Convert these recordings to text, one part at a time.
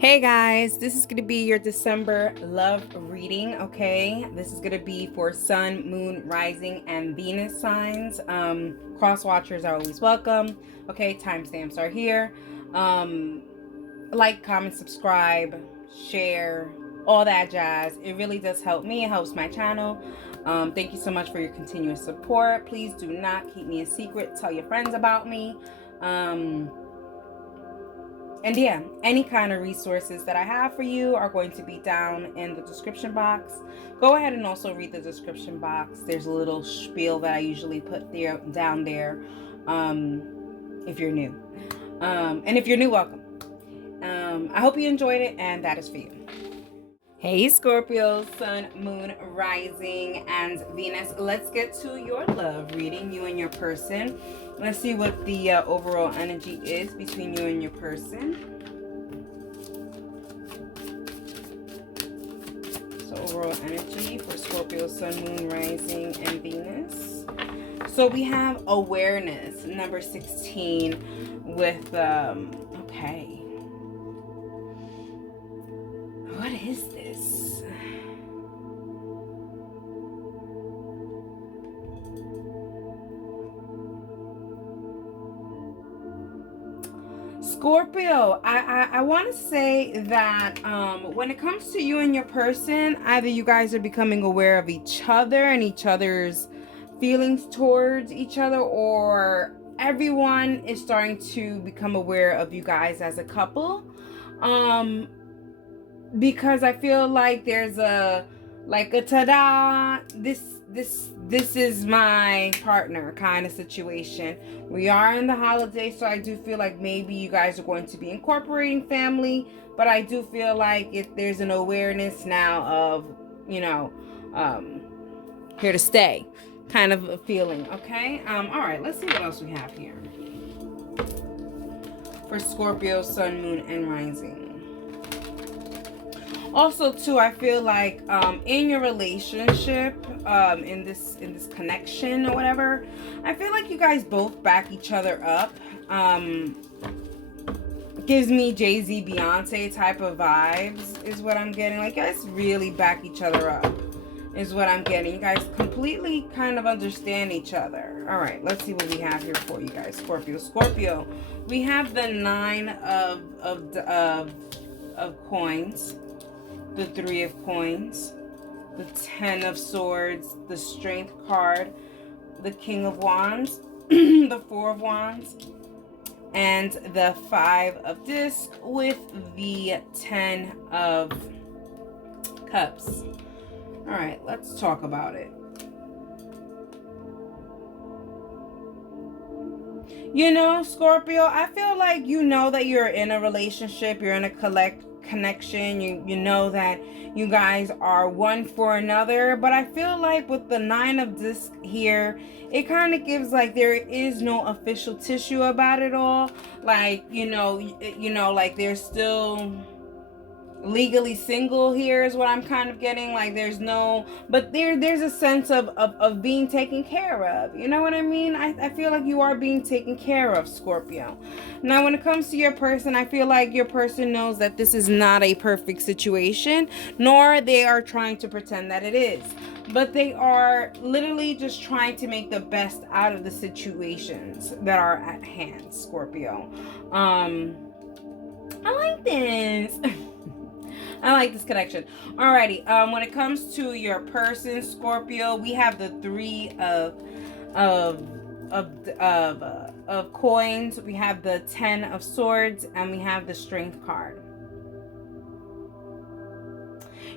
Hey guys, this is going to be your December love reading, okay? This is going to be for Sun, Moon, Rising, and Venus signs. Cross watchers are always welcome. Okay, timestamps are here. Like, comment, subscribe, share, all that jazz. It really does help me. It helps my channel. Thank you so much for your continuous support. Please do not keep me a secret. Tell your friends about me. And yeah, any kind of resources that I have for you are going to be down in the description box. Go ahead and also read the description box. There's a little spiel that I usually put there down there if you're new. And if you're new, welcome. I hope you enjoyed it, and that is for you. Hey Scorpio, Sun, Moon, Rising, and Venus. Let's get to your love reading, you and your person. Let's see what the overall energy is between you and your person. So overall energy for Scorpio, Sun, Moon, Rising, and Venus. So we have awareness, number 16, with, okay. What is this? Scorpio, I want to say that when it comes to you and your person, either you guys are becoming aware of each other and each other's feelings towards each other, or everyone is starting to become aware of you guys as a couple. Because I feel like there's a ta-da, this is my partner kind of situation. We are in the holiday, so I do feel like maybe you guys are going to be incorporating family, but I do feel like there's an awareness now of, here to stay kind of a feeling. Okay, all right, let's see what else we have here for Scorpio, Sun, Moon, and Rising. Also too, I feel like in your relationship, in this connection or whatever, I feel like you guys both back each other up. Gives me Jay-Z, Beyonce type of vibes is what I'm getting. Like, you guys really back each other up is what I'm getting. You guys completely kind of understand each other. All right, let's see what we have here for you guys. Scorpio, we have the 9 of coins, the 3 of coins, the 10 of swords, the strength card, the King of Wands, the 4 of Wands, and the 5 of disc with the 10 of cups. All right, let's talk about it. You know, Scorpio, I feel like you know that you're in a relationship, you're in a connection, you know that you guys are one for another, but I feel like with the 9 of disc here, it kind of gives like there is no official tissue about it all. Like, you know, like there's still legally single here is what I'm kind of getting. Like there's no, but there's a sense of being taken care of. You know what I mean? I feel like you are being taken care of, Scorpio. Now when it comes to your person, I feel like your person knows that this is not a perfect situation, nor they are trying to pretend that it is, but they are literally just trying to make the best out of the situations that are at hand, Scorpio. I like this. I like this connection. Alrighty. When it comes to your person, Scorpio, we have the 3 of coins. We have the 10 of swords, and we have the strength card.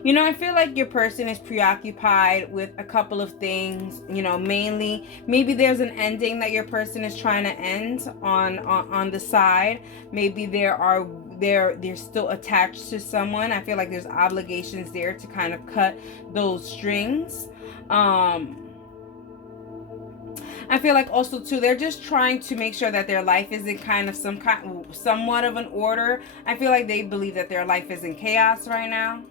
You know, I feel like your person is preoccupied with a couple of things, you know, mainly maybe there's an ending that your person is trying to end on the side. Maybe they're still attached to someone. I feel like there's obligations there to kind of cut those strings. I feel like also too, they're just trying to make sure that their life is in kind of somewhat of an order. I feel like they believe that their life is in chaos right now.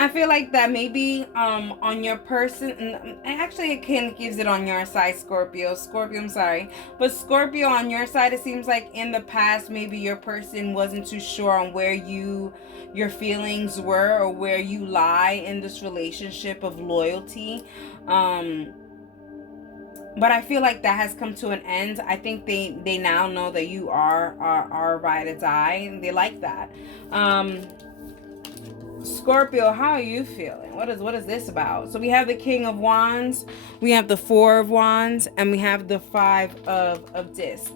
I feel like that maybe on your person, and actually it kind of gives it on your side, Scorpio, I'm sorry, but Scorpio, on your side, it seems like in the past maybe your person wasn't too sure on where your feelings were, or where you lie in this relationship of loyalty. But I feel like that has come to an end. I think they now know that you are ride or die, and they like that. Scorpio, how are you feeling? What is this about? So we have the King of Wands, we have the Four of Wands, and we have the Five of Disc.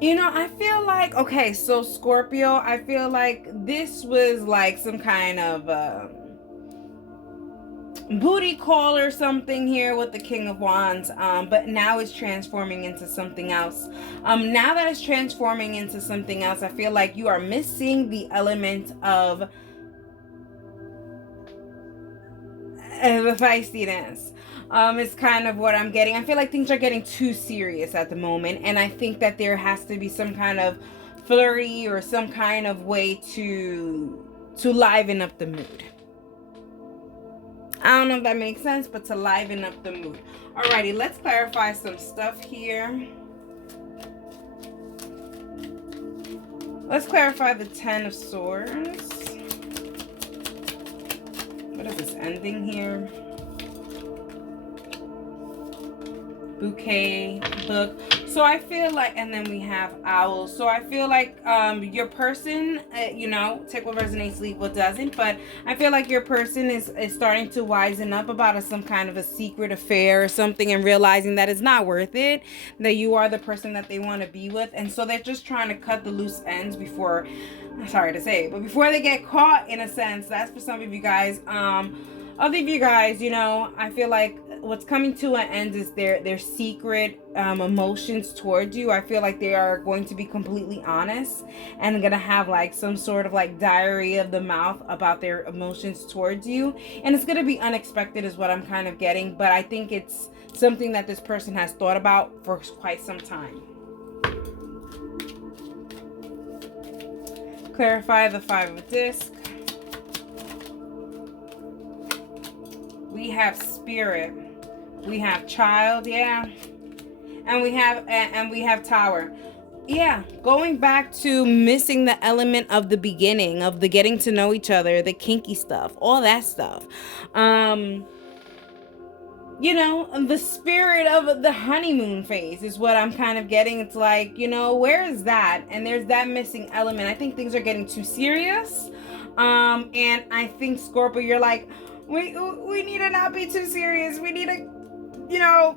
You know, I feel like, okay, so Scorpio, I feel like this was like some kind of booty call or something here with the King of Wands, but now it's transforming into something else. Now that it's transforming into something else, I feel like you are missing the element of the feistiness. Is kind of what I'm getting. I feel like things are getting too serious at the moment, and I think that there has to be some kind of flirty or some kind of way to liven up the mood. I don't know if that makes sense, but to liven up the mood. Alrighty, let's clarify some stuff here. Let's clarify the Ten of Swords. What is this ending here? Bouquet, book. So I feel like, and then we have owls. So I feel like your person, you know, take what resonates, leave what doesn't. But I feel like your person is starting to wisen up about some kind of a secret affair or something, and realizing that it's not worth it, that you are the person that they want to be with. And so they're just trying to cut the loose ends before, I'm sorry to say it, but before they get caught, in a sense. That's for some of you guys. Other of you guys, you know, I feel like what's coming to an end is their secret emotions towards you. I feel like they are going to be completely honest and gonna have like some sort of like diary of the mouth about their emotions towards you, and it's gonna be unexpected is what I'm kind of getting, but I think it's something that this person has thought about for quite some time. Clarify the Five of Discs. We have Spirit, we have Child, yeah, and we have Tower. Yeah, going back to missing the element of the beginning, of the getting to know each other, the kinky stuff, all that stuff. You know, the spirit of the honeymoon phase is what I'm kind of getting. It's like, you know, where is that? And there's that missing element. I think things are getting too serious. And I think, Scorpio, you're like, we need to not be too serious. We need to, you know,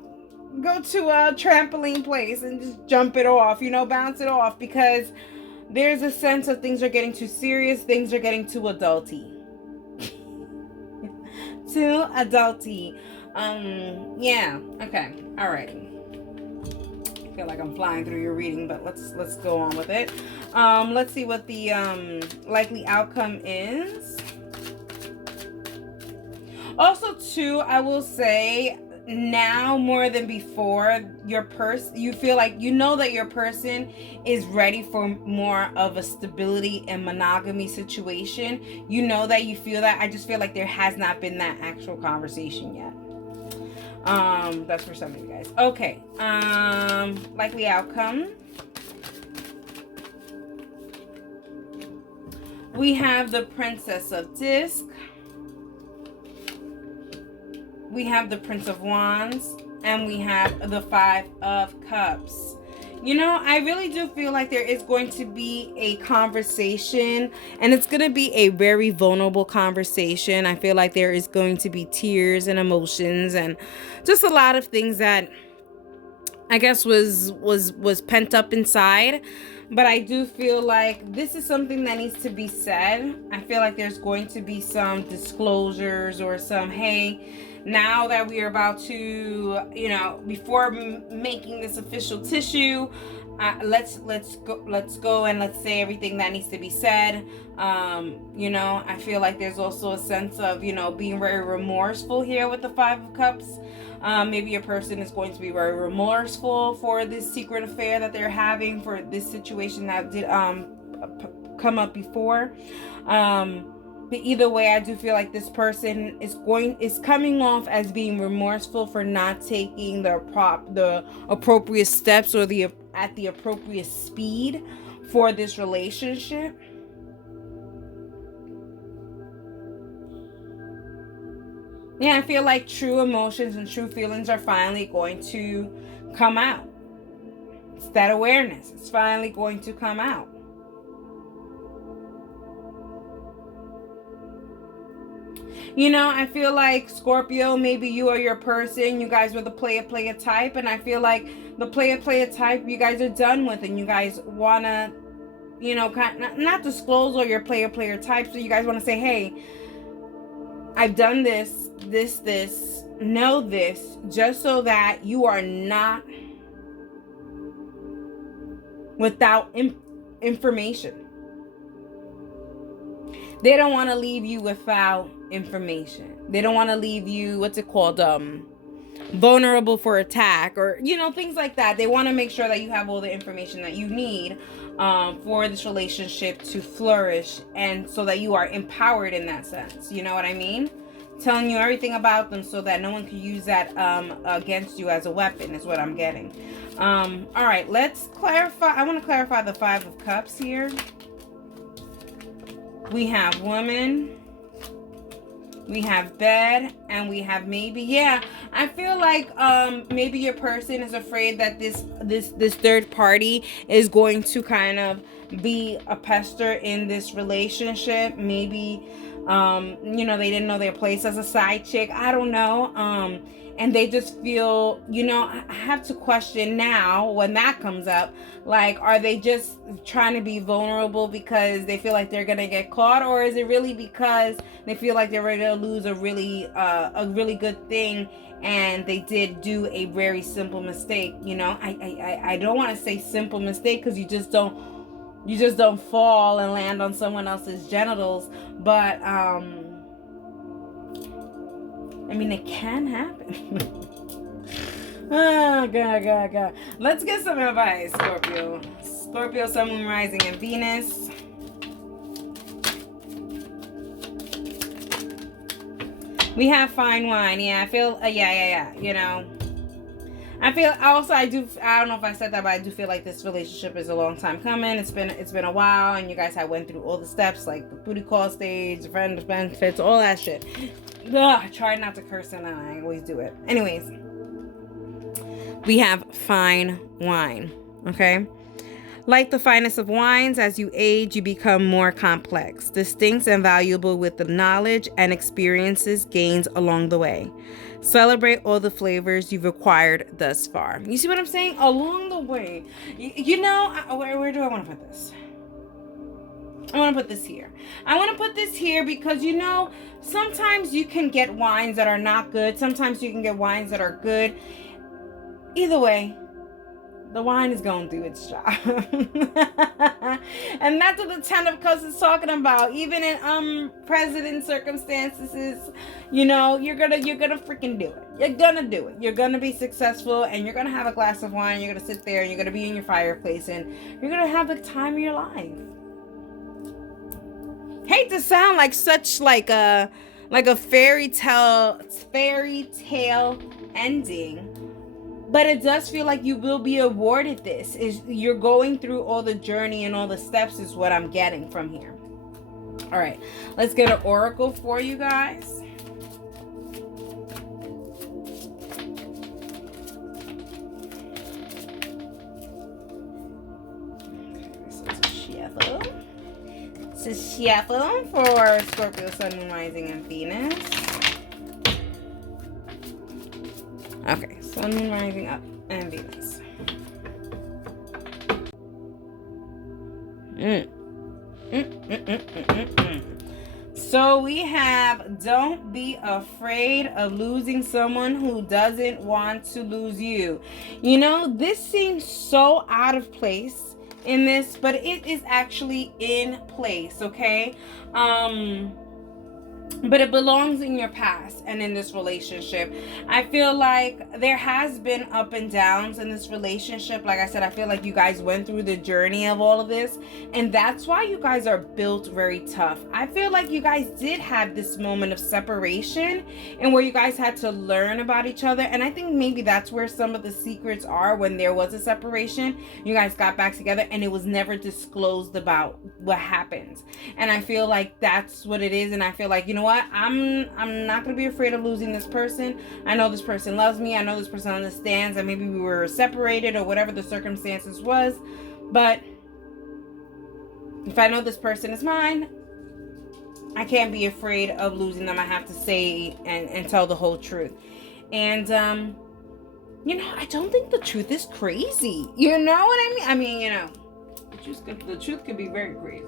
go to a trampoline place and just jump it off, you know, bounce it off, because there's a sense of things are getting too serious, things are getting too adulty. Too adulty. Yeah, okay, alrighty. I feel like I'm flying through your reading, but let's go on with it. Let's see what the likely outcome is. Also, too, I will say, now more than before, you feel like you know that your person is ready for more of a stability and monogamy situation. You know that, you feel that. I just feel like there has not been that actual conversation yet. That's for some of you guys. Okay. Likely outcome. We have the Princess of Disc. We have the Prince of Wands, and we have the Five of Cups. You know, I really do feel like there is going to be a conversation, and it's going to be a very vulnerable conversation. I feel like there is going to be tears and emotions and just a lot of things that I guess was pent up inside. But I do feel like this is something that needs to be said. I feel like there's going to be some disclosures or some, hey, now that we are about to, you know, before making this official tissue, let's go and let's say everything that needs to be said. You know, I feel like there's also a sense of, you know, being very remorseful here with the Five of Cups. Maybe your person is going to be very remorseful for this secret affair that they're having, for this situation that did come up before. But either way, I do feel like this person is coming off as being remorseful for not taking the appropriate steps or at the appropriate speed for this relationship. Yeah, I feel like true emotions and true feelings are finally going to come out. It's that awareness. It's finally going to come out. You know, I feel like Scorpio, maybe you or your person, you guys were the player type, and I feel like the player type you guys are done with, and you guys want to, you know, not disclose all your player types, so you guys want to say, hey, I've done this, know this, just so that you are not without information. They don't want to leave you without information. They don't want to leave you, what's it called, vulnerable for attack, or, you know, things like that. They want to make sure that you have all the information that you need for this relationship to flourish, and so that you are empowered in that sense. You know what I mean? Telling you everything about them so that no one can use that against you as a weapon is what I'm getting. All right, let's clarify. I want to clarify the Five of Cups here. We have woman, we have bed, and we have maybe. Yeah, I feel like maybe your person is afraid that this third party is going to kind of be a pester in this relationship. Maybe you know, they didn't know their place as a side chick. I don't know. And they just feel, you know, I have to question now when that comes up, like, are they just trying to be vulnerable because they feel like they're gonna get caught, or is it really because they feel like they're ready to lose a really good thing, and they did do a very simple mistake? You know, I don't want to say simple mistake, because you just don't fall and land on someone else's genitals, but I mean, it can happen. Oh, God. Let's get some advice, Scorpio. Scorpio, Sun, Moon, Rising, and Venus. We have fine wine. Yeah, I feel, yeah. You know, I feel also, I don't know if I said that, but I do feel like this relationship is a long time coming. It's been a while, and you guys have went through all the steps, like the booty call stage, friend benefits, all that shit. Ugh, I try not to curse, and I always do it. Anyways, we have fine wine, okay? Like the finest of wines, as you age, you become more complex, distinct, and valuable with the knowledge and experiences gained along the way. Celebrate all the flavors you've acquired thus far. You see what I'm saying? Along the way. You know, where do I want to put this? I want to put this here. I want to put this here because, you know, sometimes you can get wines that are not good. Sometimes you can get wines that are good. Either way, the wine is going to do its job. And that's what the Ten of Cups is talking about. Even in president circumstances, you know, you're gonna freaking do it. You're gonna do it. You're gonna be successful, and you're gonna have a glass of wine. You're gonna sit there, and you're gonna be in your fireplace, and you're gonna have the time of your life. Hate to sound like such like a fairy tale ending, but it does feel like you will be awarded this. You're going through all the journey and all the steps is what I'm getting from here. All right, let's get an oracle for you guys. This is Shuffle for Scorpio, Sun, Moon, Rising, and Venus. Okay, Sun, Moon, Rising, up, and Venus. So we have, don't be afraid of losing someone who doesn't want to lose you. You know, this seems so out of place in this, but it is actually in place, okay? but it belongs in your past and in this relationship. I feel like there has been up and downs in this relationship. Like I said, I feel like you guys went through the journey of all of this, and that's why you guys are built very tough. I feel like you guys did have this moment of separation and where you guys had to learn about each other, and I think maybe that's where some of the secrets are. When there was a separation, you guys got back together and it was never disclosed about what happened. And I feel like that's what it is, and I feel like, you know what, I'm not gonna be afraid of losing this person. I know this person loves me. I know this person understands that maybe we were separated or whatever the circumstances was, but if I know this person is mine, I can't be afraid of losing them. I have to say and tell the whole truth. And you know, I don't think the truth is crazy. You know what I mean? I mean, you know, the truth could be very crazy,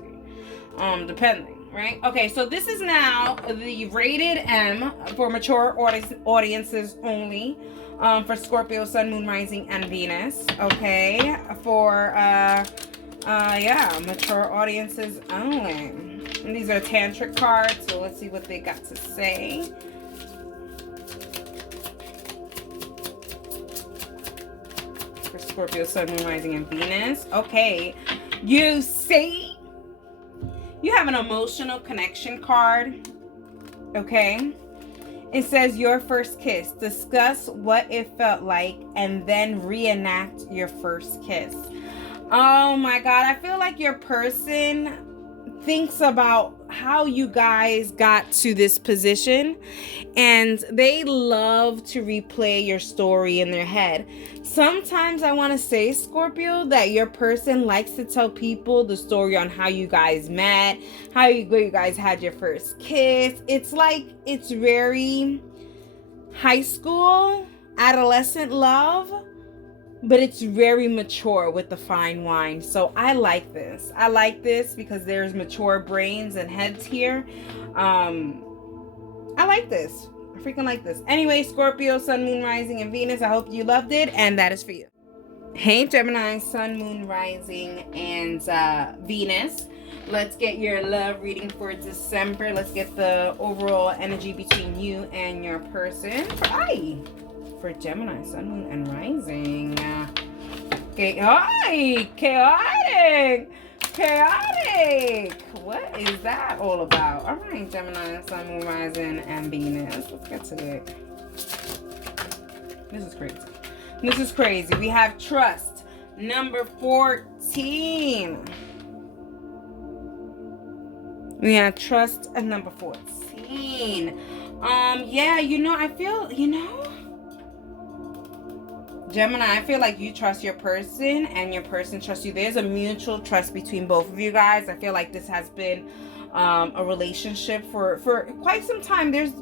depending. Right? Okay, so this is now the rated M for mature audiences only, for Scorpio, Sun, Moon, Rising, and Venus. Okay, for yeah, mature audiences only. And these are tantric cards, so let's see what they got to say. For Scorpio, Sun, Moon, Rising, and Venus. Okay, you see, you have an emotional connection card. Okay, it says your first kiss. Discuss what it felt like and then reenact your first kiss. Oh my God, I feel like your person thinks about how you guys got to this position, and they love to replay your story in their head. Sometimes I want to say, Scorpio, that your person likes to tell people the story on how you guys met, how you guys had your first kiss. It's like, it's very high school, adolescent love, but it's very mature with the fine wine. So I like this. I like this because there's mature brains and heads here. I like this. I freaking like this. Anyway, Scorpio, Sun, Moon, Rising, and Venus, I hope you loved it, and that is for you. Hey, Gemini, Sun, Moon, Rising, and Venus. Let's get your love reading for December. Let's get the overall energy between you and your person. For Gemini, Sun, Moon, and Rising. Chaotic. What is that all about? All right, Gemini, Sun, Moon, Rising, and Venus. Let's get to it. This is crazy. We have trust, number 14. We have trust at number 14. Yeah, you know, I feel, you know, Gemini, I feel like you trust your person and your person trusts you. There's a mutual trust between both of you guys. I feel like this has been a relationship for quite some time. There's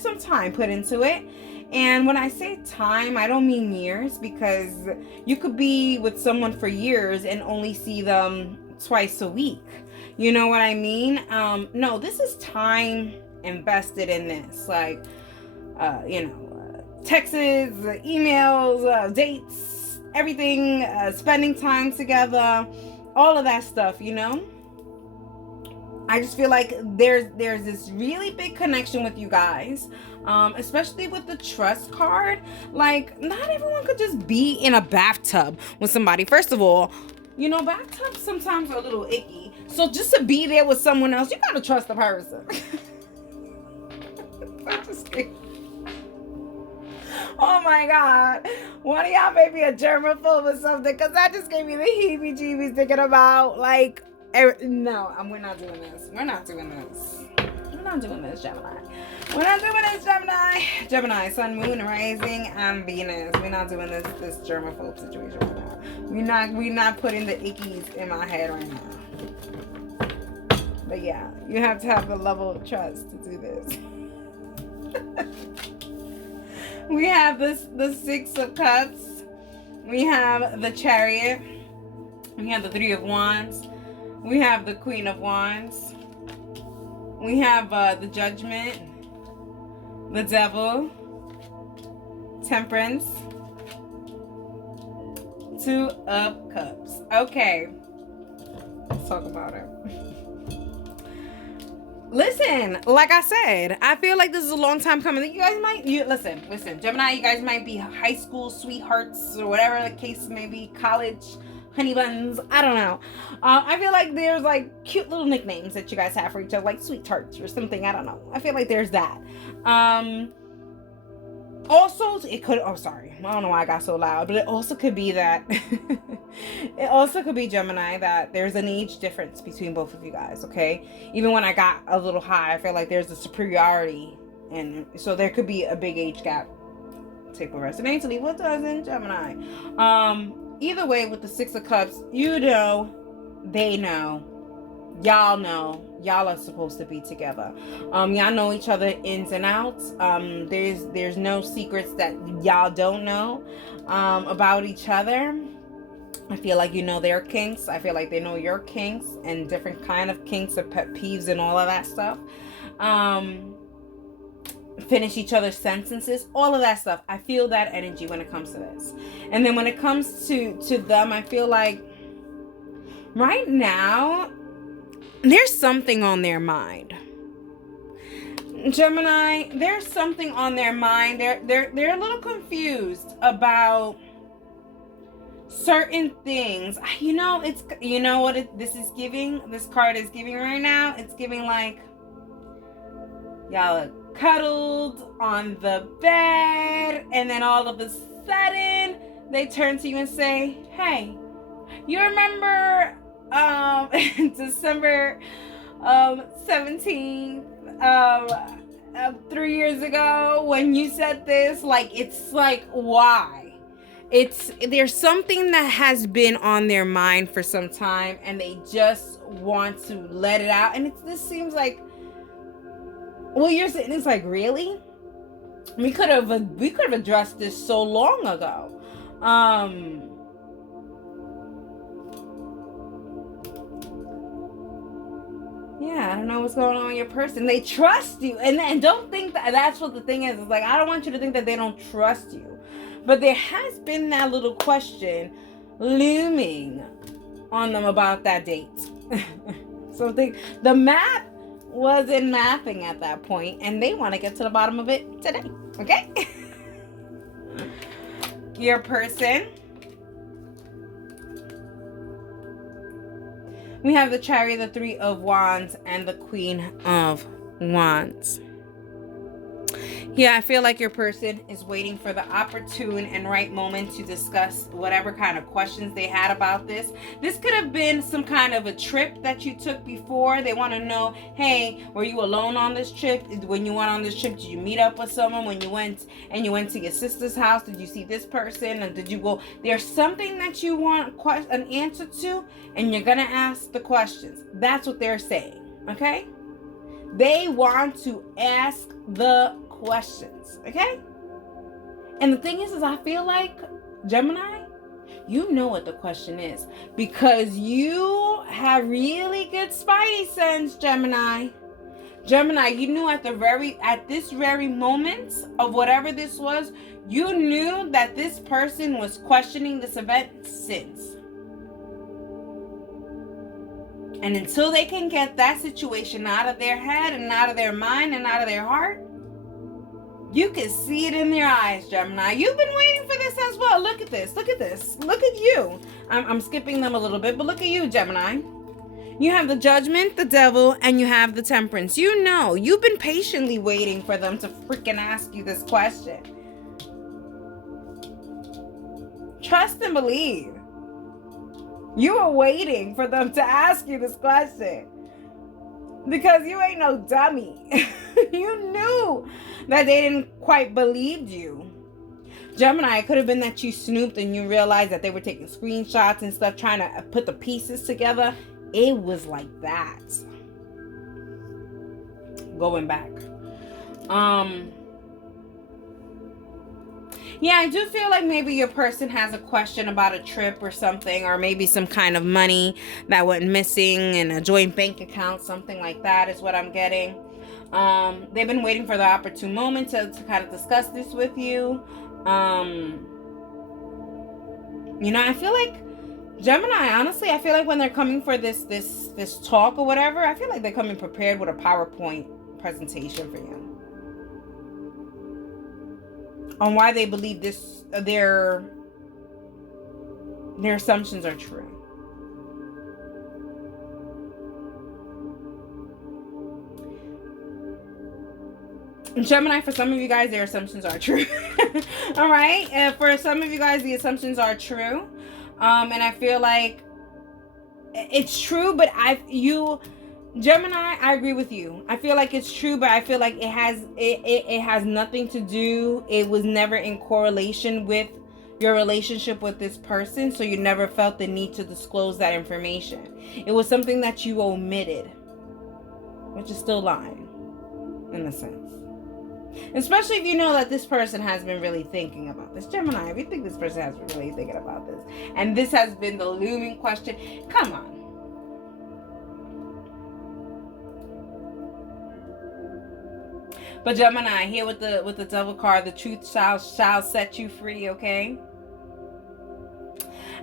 some time put into it. And when I say time, I don't mean years, because you could be with someone for years and only see them twice a week. You know what I mean? No, this is time invested in this. Like, you know, texts, emails, dates, everything, spending time together, all of that stuff, you know? I just feel like there's this really big connection with you guys, especially with the trust card. Like, not everyone could just be in a bathtub with somebody. First of all, you know, bathtubs sometimes are a little icky. So just to be there with someone else, you gotta trust the person. I'm just kidding. Oh my God. One of y'all may be a germaphobe or something, because that just gave me the heebie-jeebies thinking about, like, no, we're not doing this. We're not doing this. We're not doing this, Gemini. We're not doing this, Gemini. Gemini, Sun, Moon, Rising, and Venus. We're not doing this germaphobe situation right now. We're not putting the ickies in my head right now. But yeah, you have to have the level of trust to do this. We have the Six of Cups. We have the Chariot. We have the Three of Wands. We have the Queen of Wands. We have the Judgment, the Devil, Temperance, Two of Cups. Okay, let's talk about it. Listen, like I said, I feel like this is a long time coming. You guys might, listen, Gemini, you guys might be high school sweethearts or whatever the case may be, college honey buns. I don't know. I feel like there's like cute little nicknames that you guys have for each other, like sweethearts or something. I don't know. I feel like there's that. Also, it could, oh, sorry. I don't know why I got so loud, but it also could be that, it also could be Gemini, that there's an age difference between both of you guys, okay? Even when I got a little high, I feel like there's a superiority, and so there could be a big age gap. Take what resonates, leave what doesn't, Gemini. Either way, with the Six of Cups, you know, they know. Y'all are supposed to be together. Y'all know each other ins and outs. There's no secrets that y'all don't know about each other. I feel like you know their kinks. I feel like they know your kinks and different kind of kinks and pet peeves and all of that stuff. Finish each other's sentences, all of that stuff. I feel that energy when it comes to this. And then when it comes to them, I feel like right now there's something on their mind. Gemini, there's something on their mind. They're a little confused about certain things. You know, it's, you know what this is giving? This card is giving right now. It's giving like y'all are cuddled on the bed, and then all of a sudden they turn to you and say, "Hey, you remember December 17th, 3 years ago when you said this?" Like, it's like, why? There's something that has been on their mind for some time, and they just want to let it out. And this seems like, well, you're saying, it's like, really? We could have addressed this so long ago. Yeah, I don't know what's going on with your person. They trust you. And don't think that's what the thing is. It's like, I don't want you to think that they don't trust you. But there has been that little question looming on them about that date. So the map wasn't mapping at that point, and they want to get to the bottom of it today. Okay? Your person. We have the Chariot, the Three of Wands, and the Queen of Wands. Yeah, I feel like your person is waiting for the opportune and right moment to discuss whatever kind of questions they had about this. This could have been some kind of a trip that you took before. They want to know, hey, were you alone on this trip? When you went on this trip, did you meet up with someone? When you went to your sister's house, did you see this person? And did you go? There's something that you want an answer to, and you're going to ask the questions. That's what they're saying, okay? They want to ask the questions, okay? And the thing is I feel like, Gemini, you know what the question is, because you have really good spidey sense, Gemini. Gemini, you knew at this very moment of whatever this was, you knew that this person was questioning this event since. And until they can get that situation out of their head and out of their mind and out of their heart, you can see it in their eyes, Gemini. You've been waiting for this as well. Look at this. Look at this. Look at you. I'm skipping them a little bit, but look at you, Gemini. You have the Judgment, the Devil, and you have the Temperance. You know, you've been patiently waiting for them to freaking ask you this question. Trust and believe. You were waiting for them to ask you this question, because you ain't no dummy. You knew that they didn't quite believe you. Gemini, it could have been that you snooped and you realized that they were taking screenshots and stuff, trying to put the pieces together. It was like that. Going back. Yeah, I do feel like maybe your person has a question about a trip or something, or maybe some kind of money that went missing in a joint bank account, something like that is what I'm getting. They've been waiting for the opportune moment to kind of discuss this with you. You know, I feel like Gemini, honestly, I feel like when they're coming for this talk or whatever, I feel like they're coming prepared with a PowerPoint presentation for you on why they believe this their assumptions are true. Gemini, for some of you guys, their assumptions are true. All right, and for some of you guys, the assumptions are true, and I feel like it's true, but Gemini, I agree with you. I feel like it's true, but I feel like it has nothing to do. It was never in correlation with your relationship with this person, so you never felt the need to disclose that information. It was something that you omitted, which is still lying, in a sense. Especially if you know that this person has been really thinking about this. Gemini, if you think this person has been really thinking about this, and this has been the looming question, come on. But Gemini, here with the Devil card, the truth shall set you free, okay?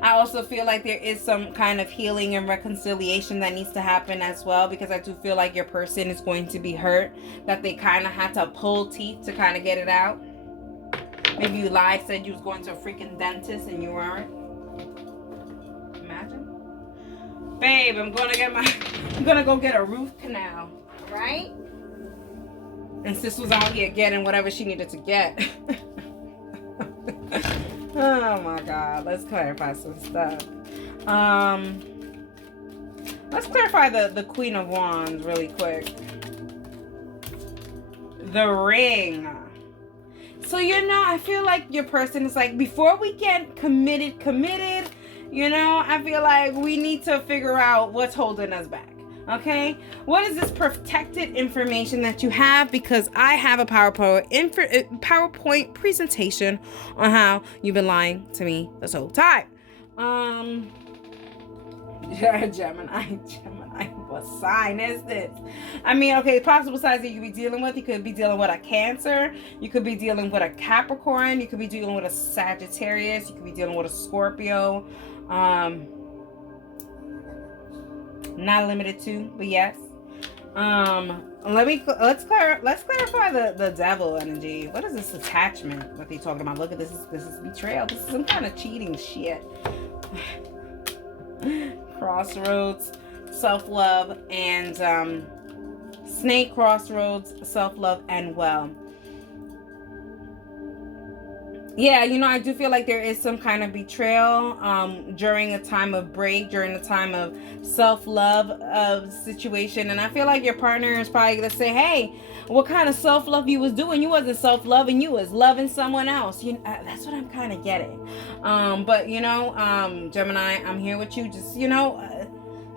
I also feel like there is some kind of healing and reconciliation that needs to happen as well, because I do feel like your person is going to be hurt, that they kind of had to pull teeth to kind of get it out. Maybe you lied, said you was going to a freaking dentist and you weren't. Imagine. Babe, I'm gonna go get a root canal, right? And sis was out here getting whatever she needed to get. Oh my God, let's clarify some stuff. Let's clarify the Queen of Wands really quick. The Ring. So, I feel like your person is like, before we get committed, I feel like we need to figure out what's holding us back. Okay, what is this protected information that you have? Because I have a PowerPoint presentation on how you've been lying to me this whole time. Gemini, what sign is this? I mean, okay, possible signs that you could be dealing with. You could be dealing with a Cancer. You could be dealing with a Capricorn. You could be dealing with a Sagittarius. You could be dealing with a Scorpio. Not limited to, but yes. Let's clarify the Devil energy. What is this attachment? What they talking about? Look at this. This is betrayal. This is some kind of cheating shit. Crossroads, self-love, and Snake, Crossroads, self-love, and well. Yeah, I do feel like there is some kind of betrayal during a time of break, during a time of self-love situation. And I feel like your partner is probably going to say, hey, what kind of self-love you was doing? You wasn't self-loving, you was loving someone else. That's what I'm kind of getting. But, Gemini, I'm here with you. Just,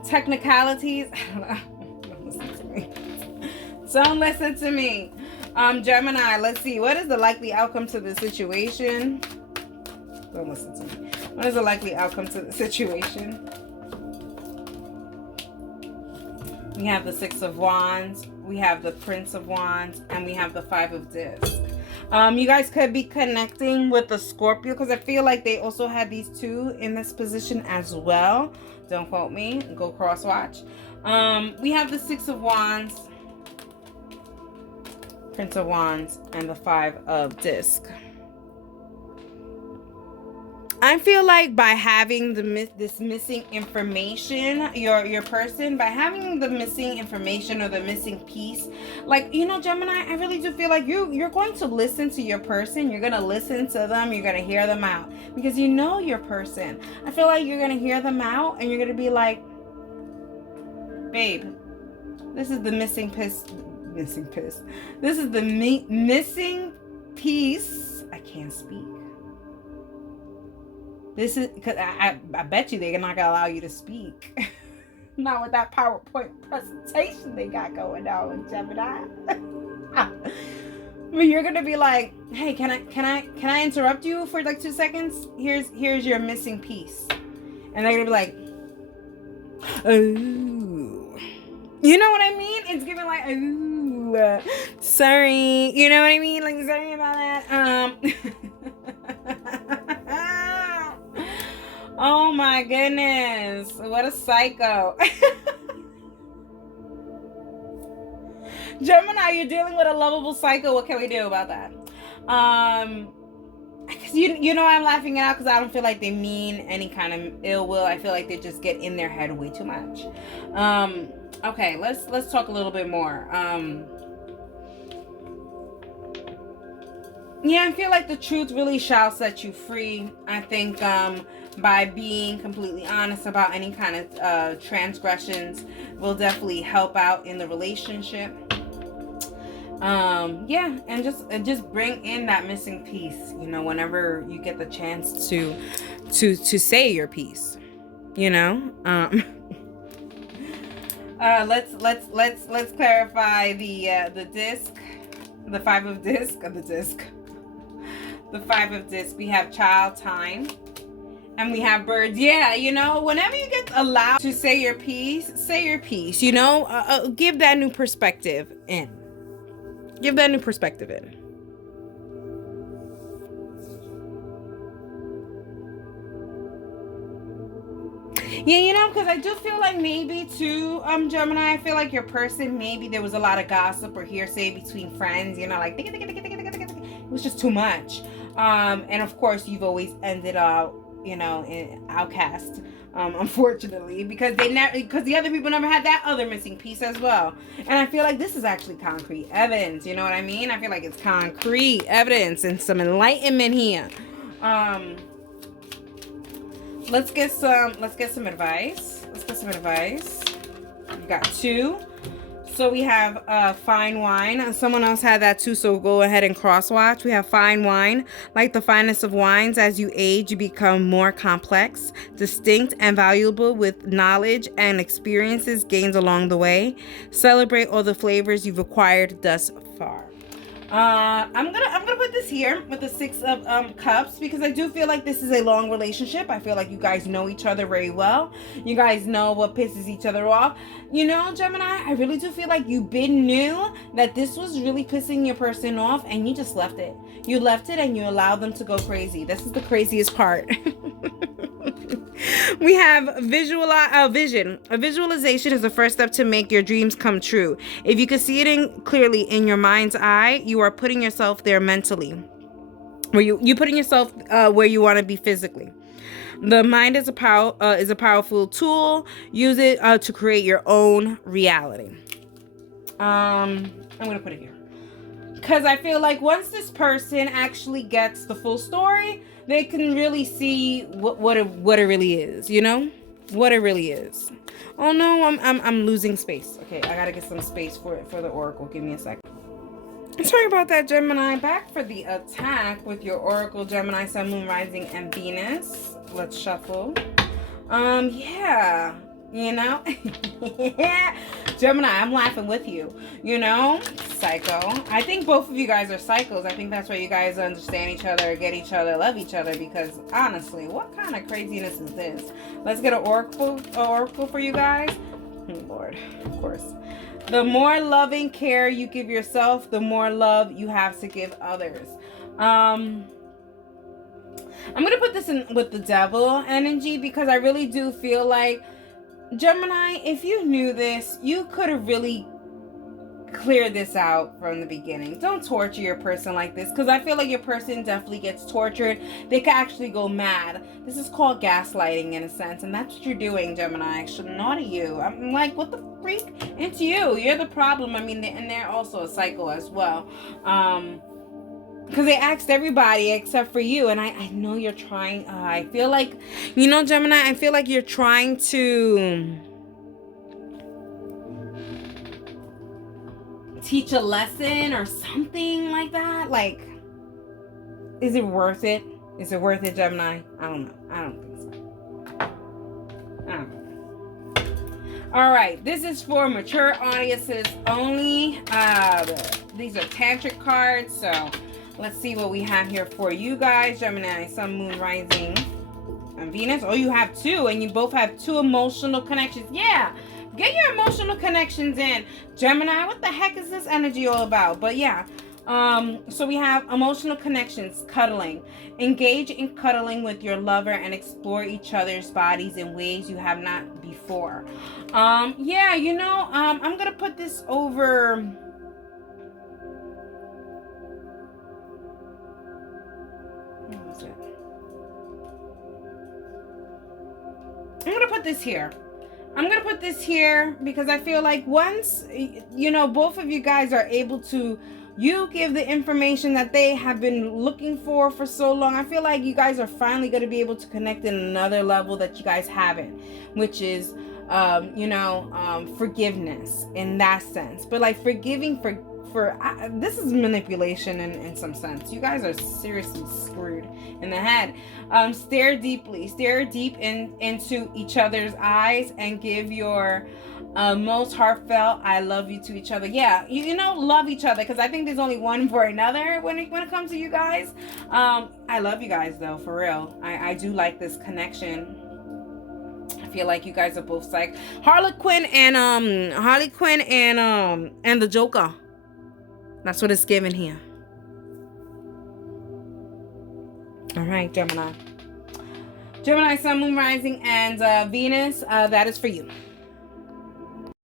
technicalities. Don't listen to me. Don't listen to me. Gemini, let's see. What is the likely outcome to the situation? Don't listen to me. What is the likely outcome to the situation? We have the Six of Wands. We have the Prince of Wands. And we have the Five of Discs. You guys could be connecting with the Scorpio, because I feel like they also had these two in this position as well. Don't quote me. Go cross-watch. We have the Six of Wands, Prince of Wands, and the Five of Discs. I feel like by having this missing information, your person, by having the missing information or the missing piece, like, Gemini, I really do feel like you're going to listen to your person. You're going to listen to them. You're going to hear them out, because your person. I feel like you're going to hear them out, and you're going to be like, babe, this is the missing piece. This is the missing piece. I can't speak. This is because I bet you they're not gonna allow you to speak. Not with that PowerPoint presentation they got going on with Gemini. But you're gonna be like, hey, can I interrupt you for like 2 seconds? Here's your missing piece, and they're gonna be like, oh, you know what I mean? It's giving like, oh, sorry, you know what I mean? Like, sorry about that. Oh my goodness. What a psycho. Gemini, you're dealing with a lovable psycho. What can we do about that? You know I'm laughing it out because I don't feel like they mean any kind of ill will. I feel like they just get in their head way too much. Okay, let's talk a little bit more. Yeah, I feel like the truth really shall set you free. I think by being completely honest about any kind of transgressions will definitely help out in the relationship. Yeah, and just bring in that missing piece, you know, whenever you get the chance to say your piece, you know. Let's clarify the disc, the five of disc. The five of disc. We have child time, and we have birds. Yeah, you know, whenever you get allowed to say your piece, you know, give that new perspective in. Give that new perspective in. Yeah, you know, because I do feel like maybe too, Gemini, I feel like your person, maybe there was a lot of gossip or hearsay between friends, you know, like, it was just too much. And of course, you've always ended up, you know, in outcast, unfortunately, because the other people never had that other missing piece as well. And I feel like this is actually concrete evidence, you know what I mean? I feel like it's concrete evidence and some enlightenment here. Let's get some advice. We got two. So we have fine wine. Someone else had that too, so go ahead and cross-watch. We have fine wine. Like the finest of wines, as you age, you become more complex, distinct, and valuable with knowledge and experiences gained along the way. Celebrate all the flavors you've acquired thus far. I'm gonna put this here with the Six of Cups, because I do feel like this is a long relationship. I feel like you guys know each other very well. You guys know what pisses each other off. You know, Gemini, I really do feel like you knew that this was really pissing your person off, and you just left it. You left it and you allowed them to go crazy. This is the craziest part. We have vision. A visualization is the first step to make your dreams come true. If you can see it clearly in your mind's eye, you are putting yourself there mentally. Where you putting yourself where you want to be physically. The mind is a powerful tool. Use it to create your own reality. I'm gonna put it here, because I feel like once this person actually gets the full story, they can really see what it really is, you know? What it really is. Oh no, I'm losing space. Okay, I gotta get some space for the oracle. Give me a second. Sorry about that, Gemini. Back for the attack with your oracle, Gemini, Sun, Moon, Rising, and Venus. Let's shuffle. Yeah. You know? Gemini, I'm laughing with you. You know? Psycho. I think both of you guys are psychos. I think that's why you guys understand each other, get each other, love each other, because honestly, what kind of craziness is this? Let's get an oracle for you guys. Oh, Lord, of course. The more loving care you give yourself, the more love you have to give others. I'm going to put this in with the devil energy, because I really do feel like, Gemini, if you knew this, you could have really cleared this out from the beginning. Don't torture your person like this, because I feel like your person definitely gets tortured. They could actually go mad. This is called gaslighting in a sense, and that's what you're doing, Gemini. Actually, not to you. I'm like, what the freak? It's you. You're the problem. I mean, and they're also a psycho as well. Because they asked everybody except for you. And I know you're trying. I feel like, you know, Gemini, I feel like you're trying to teach a lesson or something like that. Like, is it worth it? Is it worth it, Gemini? I don't know. I don't think so. I don't know. All right. This is for mature audiences only. These are tantric cards. So let's see what we have here for you guys. Gemini, Sun, Moon, Rising, and Venus. Oh, you have two, and you both have two emotional connections. Yeah, get your emotional connections in. Gemini, what the heck is this energy all about? But yeah, So we have emotional connections, cuddling. Engage in cuddling with your lover and explore each other's bodies in ways you have not before. Yeah, I'm gonna put this over. Where was it? I'm gonna put this here. Because I feel like once both of you guys are able to, you give the information that they have been looking for so long. I feel like you guys are finally going to be able to connect in another level that you guys haven't, which is forgiveness in that sense. But like forgiving for this is manipulation in some sense. You guys are seriously screwed in the head. Stare deep into each other's eyes and give your most heartfelt I love you to each other. Yeah, love each other, because I think there's only one for another when it comes to you guys. I love you guys though, for real. I do like this connection. I feel like you guys are both psych. Harley Quinn and the Joker. That's what it's given here. All right, Gemini, Sun, Moon, Rising, and Venus. That is for you.